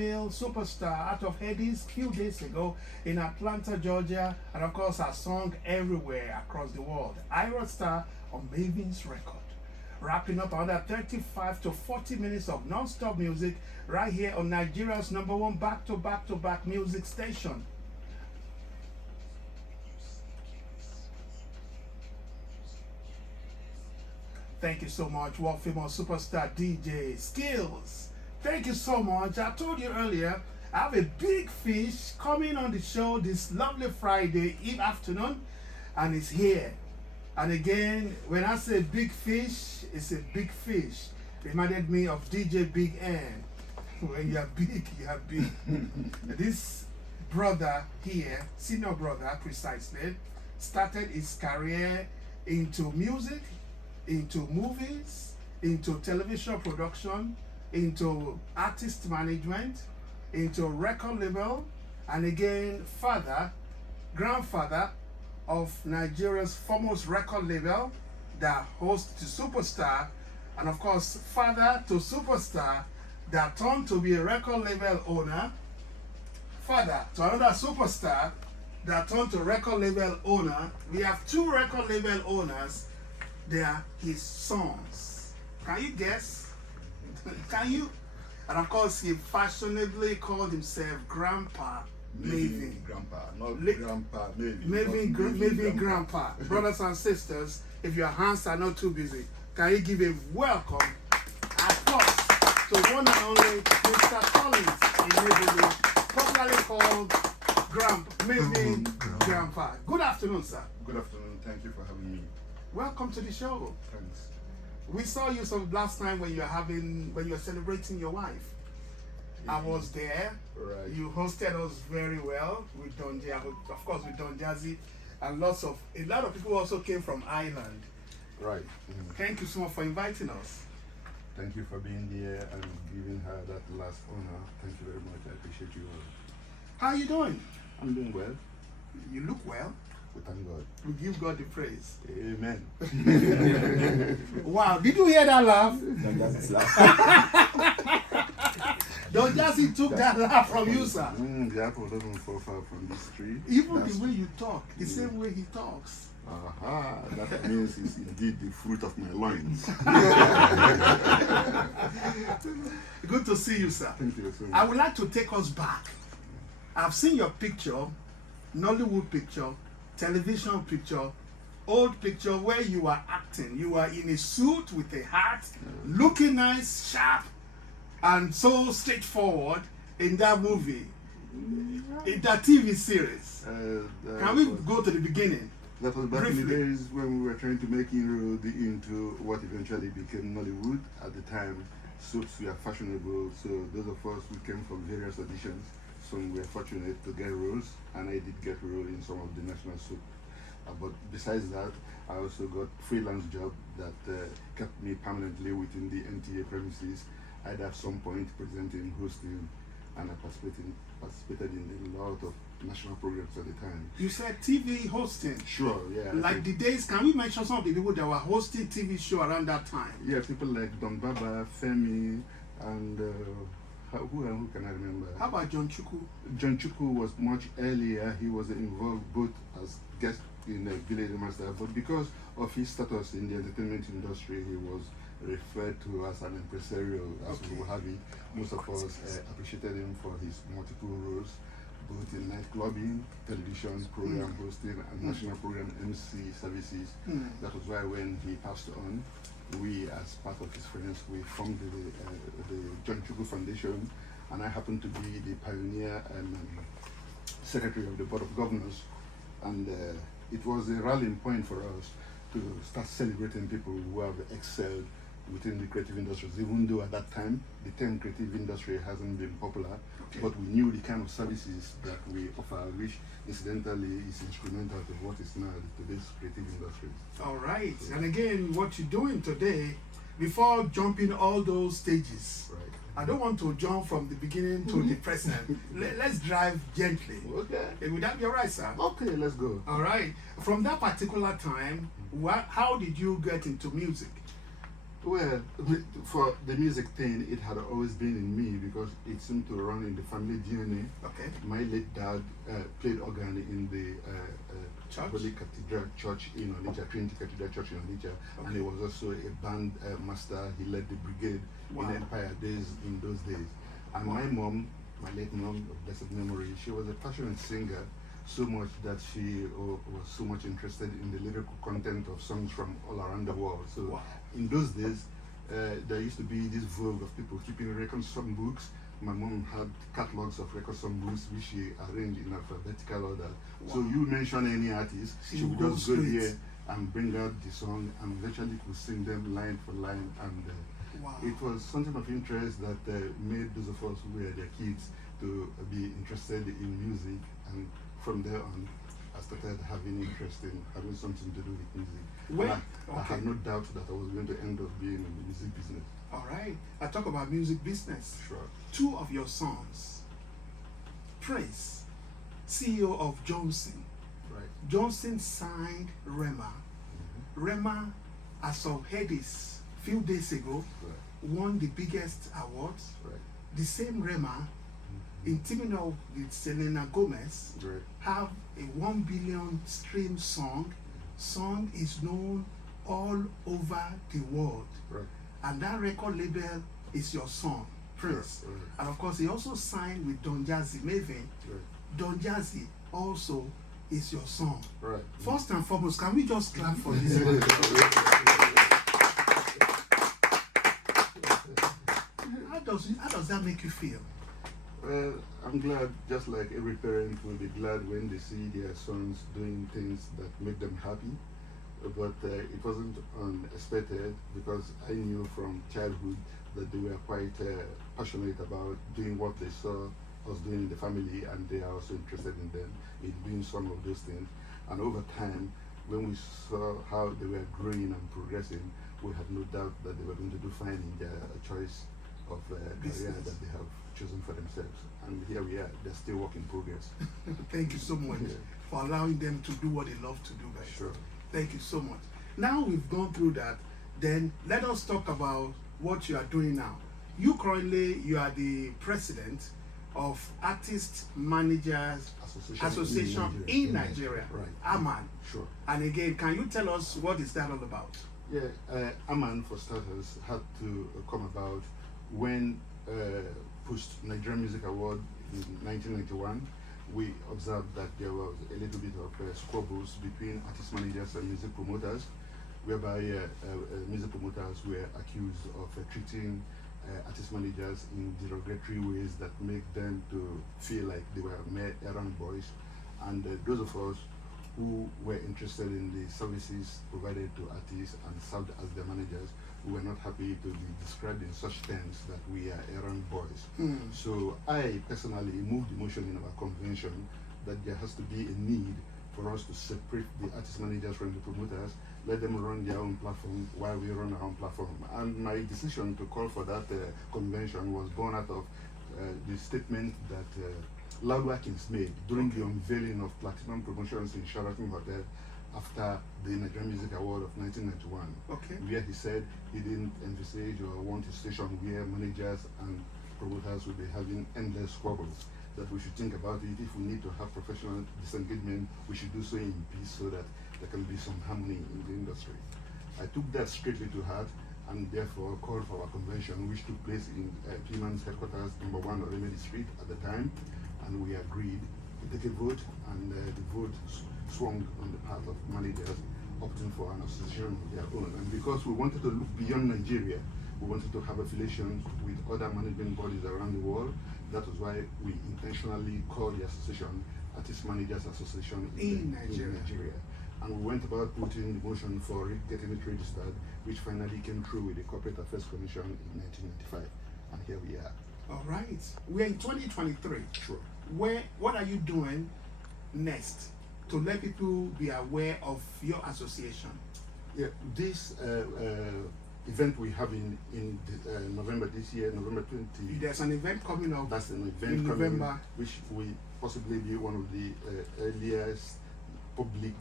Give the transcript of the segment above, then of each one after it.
Superstar out of Hades a few days ago in Atlanta, Georgia, and of course our song everywhere across the world. Ira Star on Mavin's record. Wrapping up another 35 to 40 minutes of non-stop music right here on Nigeria's #1 back-to-back music station. Thank you so much, world famous superstar DJ Skills. Thank you so much. I told you earlier, I have a big fish coming on the show this lovely Friday afternoon, and it's here. And again, when I say big fish, it's a big fish. Reminded me of DJ Big N. When you are big, you are big. This brother here, senior brother precisely, started his career into music, into movies, into television production, into artist management, into record label, and again, grandfather of Nigeria's foremost record label that hosts to Superstar, and of course, father to Superstar that turned to be a record label owner, father to another superstar that turned to record label owner. We have two record label owners. They are his sons. Can you guess? Can you? And of course, he fashionably called himself Grandpa Mavin. Grandpa, not Grandpa Mavin. Mavin Grandpa. Brothers and sisters, if your hands are not too busy, can you give a welcome, of course, to one and only Mr. Collins, popularly called Mavin Grandpa. Good afternoon, sir. Good afternoon. Thank you for having me. Welcome to the show. Thanks. We saw you some last time when you were celebrating your wife. I was there. Right. You hosted us very well with Don of course with Don Jazzy, and a lot of people also came from Ireland. Right. Thank you so much for inviting us. Thank you for being here and giving her that last honor. Thank you very much. I appreciate you all. How are you doing? I'm doing well. You look well. We thank God. We give God the praise. Amen. Wow, did you hear that laugh? Don Jazzy took that laugh from you, sir. The apple doesn't fall far from this tree. Even the way you talk, the same way he talks. Aha, that means it's indeed the fruit of my loins. Good to see you, sir. Thank you so much. I would like to take us back. I've seen your picture, Nollywood picture, television picture, old picture where you are acting. You are in a suit with a hat, looking nice, sharp, and so straightforward in that movie, in that TV series. Can we go to the beginning? That was back Briefly. in the days when we were trying to make inroad into what eventually became Nollywood. At the time, suits were fashionable, so those of us who came from various auditions, some were fortunate to get roles, and I did get a role in some of the national suits. But besides that, I also got freelance job that kept me permanently within the NTA premises. I'd at some point presenting, hosting, and I participated in a lot of national programs at the time. You said TV hosting. Sure, yeah. Like the days, can we mention some of the people that were hosting TV show around that time? Yeah, people like Don Baba, Femi, and who can I remember? How about John Chukwu? John Chukwu was much earlier. He was involved both as guest in the Village Master, but because of his status in the entertainment industry, he was referred to as an impresario, as we will have it. Most of us appreciated him for his multiple roles, both in nightclubbing, television program hosting, and national program MC services. That was why when he passed on, we, as part of his friends, we formed the John Chukwu Foundation, and I happened to be the pioneer and secretary of the Board of Governors, and it was a rallying point for us to start celebrating people who have excelled within the creative industries, even though at that time the term creative industry hasn't been popular, but we knew the kind of services that we offer, which incidentally is instrumental to what is now today's creative industry. All right, and again, what you're doing today, before jumping all those stages, Right. I don't want to jump from the beginning to the present. Let's drive gently. Okay. Would that be all right, sir? Okay, let's go. All right. From that particular time, how did you get into music? Well, for the music thing, it had always been in me because it seemed to run in the family DNA. Okay. My late dad played organ in the Church? Holy Cathedral Church in Onitsha, Trinity Cathedral Church in Onitsha, and Okay. he was also a band master. He led the brigade Wow. in Empire days in those days. And Wow. my mom, my late mom of blessed memory, she was a passionate singer, so much that she was so much interested in the lyrical content of songs from all around the world. So Wow. in those days, there used to be this vogue of people keeping record song books. My mom had catalogs of record song books which she arranged in alphabetical order. Wow. So you mention any artist, she would go just go straight. there and bring out the song and virtually could sing them line for line. And Wow. it was something of interest that made those of us who were their kids to be interested in music. And from there on, I started having interest in having something to do with music. When- And I okay. had no doubt that I was going to end up being in the music business. All right. I talk about music business. Sure. Two of your sons, Prince, CEO of Johnson. Right. Johnson signed Rema. Rema, as of Hedis few days ago, Right. won the biggest awards. Right. The same Rema, in teaming up with Selena Gomez, Right. have a 1 billion stream song. Song is known all over the world. Right. And that record label is your son, Prince. Right. And of course, he also signed with Don Jazzy, Mavin. Right. Don Jazzy also is your son. Right. First and foremost, can we just clap for this man? How does that make you feel? Well, I'm glad, just like every parent will be glad when they see their sons doing things that make them happy. But it wasn't unexpected because I knew from childhood that they were quite passionate about doing what they saw us doing in the family, and they are also interested in them in doing some of those things. And over time, when we saw how they were growing and progressing, we had no doubt that they were going to do fine in their choice of career Business. that they have chosen for themselves. And here we are, they're still work in progress. Thank you so much Yeah. for allowing them to do what they love to do, guys. Sure. Thank you so much. Now we've gone through that, then let us talk about what you are doing now. You are the president of Artist Managers Association in Nigeria, Right. AMAN. Sure. And again, can you tell us what is that all about? Yeah, AMAN, for starters, had to come about when post Nigerian Music Award in 1991. We observed that there was a little bit of squabbles between artist managers and music promoters, whereby music promoters were accused of treating artist managers in derogatory ways that make them to feel like they were mere errand boys. And those of us who were interested in the services provided to artists and served as their managers, we were not happy to be described in such terms that we are errand boys. So I personally moved the motion in our convention that there has to be a need for us to separate the artist managers from the promoters, let them run their own platform while we run our own platform. And my decision to call for that convention was born out of the statement that Loud Watkins made during the unveiling of Platinum Promotions in Sheraton Hotel after the Nigerian Music Award of 1991, Okay. where he said he didn't envisage or want a station where managers and promoters would be having endless squabbles, that we should think about it. If we need to have professional disengagement, we should do so in peace so that there can be some harmony in the industry. I took that straightly to heart and therefore called for our convention, which took place in PMAN's headquarters, number 1 Remedy Street at the time, and we agreed to take a vote, and the vote swung on the part of managers opting for an association of their own. And because we wanted to look beyond Nigeria, we wanted to have affiliations with other management bodies around the world. That was why we intentionally called the association Artist Managers Association In Nigeria. And we went about putting the motion for it, getting it registered, which finally came through with the Corporate Affairs Commission in 1995. And here we are. All right. We're in 2023. Sure. What are you doing next to let people be aware of your association? Yeah, this event we have in November this year, November 20. There's an event coming up. That's an event in coming, November, which will possibly be one of the earliest public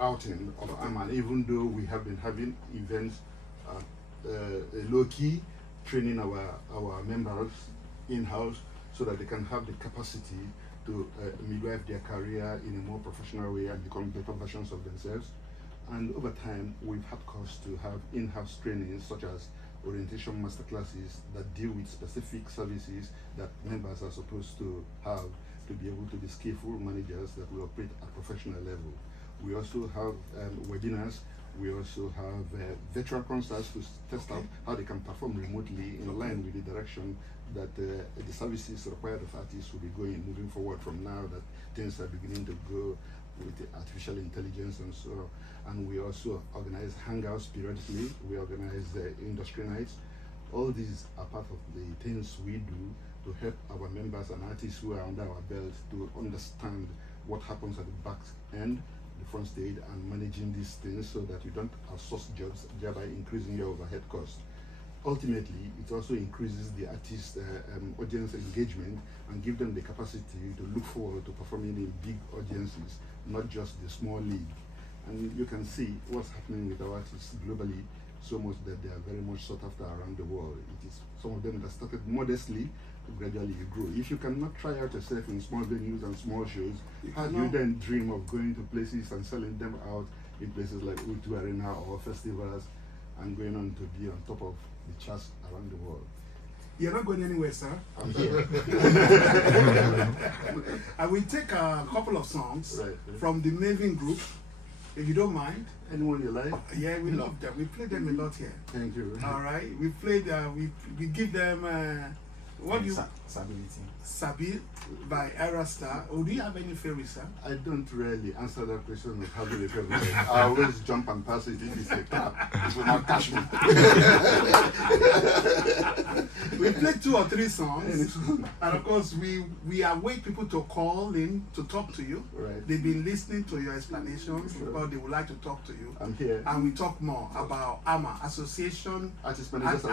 outing of AMAN, even though we have been having events low-key, training our members in-house so that they can have the capacity to midwife their career in a more professional way and become better versions of themselves. And over time, we've had cause to have in-house trainings such as orientation masterclasses that deal with specific services that members are supposed to have to be able to be skillful managers that will operate at professional level. We also have webinars. We also have virtual concerts to test out how they can perform remotely in line with the direction that the services required of artists will be going moving forward from now that things are beginning to go with the artificial intelligence and so on. And we also organize hangouts periodically. We organize industry nights. All these are part of the things we do to help our members and artists who are under our belt to understand what happens at the back end, the front stage, and managing these things so that you don't outsource jobs, thereby increasing your overhead costs. Ultimately, it also increases the artist audience engagement and give them the capacity to look forward to performing in big audiences, not just the small league. And you can see what's happening with our artists globally, so much that they are very much sought after around the world. It is some of them that started modestly, gradually grow. If you cannot try out yourself in small venues and small shows, how do you then dream of going to places and selling them out in places like U2 Arena or festivals and going on to be on top of the charts around the world? You're not going anywhere, sir. I'm here. I will take a couple of songs Right. from the Mavin group, if you don't mind. Anyone you like? Yeah, we love them. We play them a lot here. Thank you. All right, we played. We give them what do you Stability. Sabil by Era Star. Oh, do you have any favorites, sir? I don't really answer that question of having a favorite. I always jump and pass it if it's a cap. It will not catch me. We played 2 or 3 songs, and of course we await people to call in to talk to you. Right. They've been listening to your explanations, Sure. but they would like to talk to you. I'm here. And we talk more about AMA, Association Artist Managers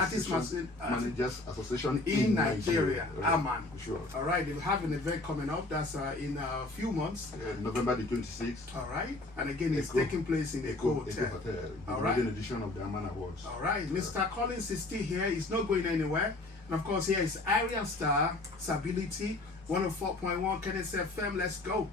Managers Association in Nigeria, Right. AMAN. Sure. All right, they have an event coming up. That's in a few months. November the 26th. All right, and again, it's Echo. taking place in Keke Hotel. Hotel. The All right. maiden edition of the AMAN Awards. All right, Mr. Collins is still here. He's not going anywhere. And of course, here is Ariel Star, Stability, 104.1 Kennis FM. Let's go.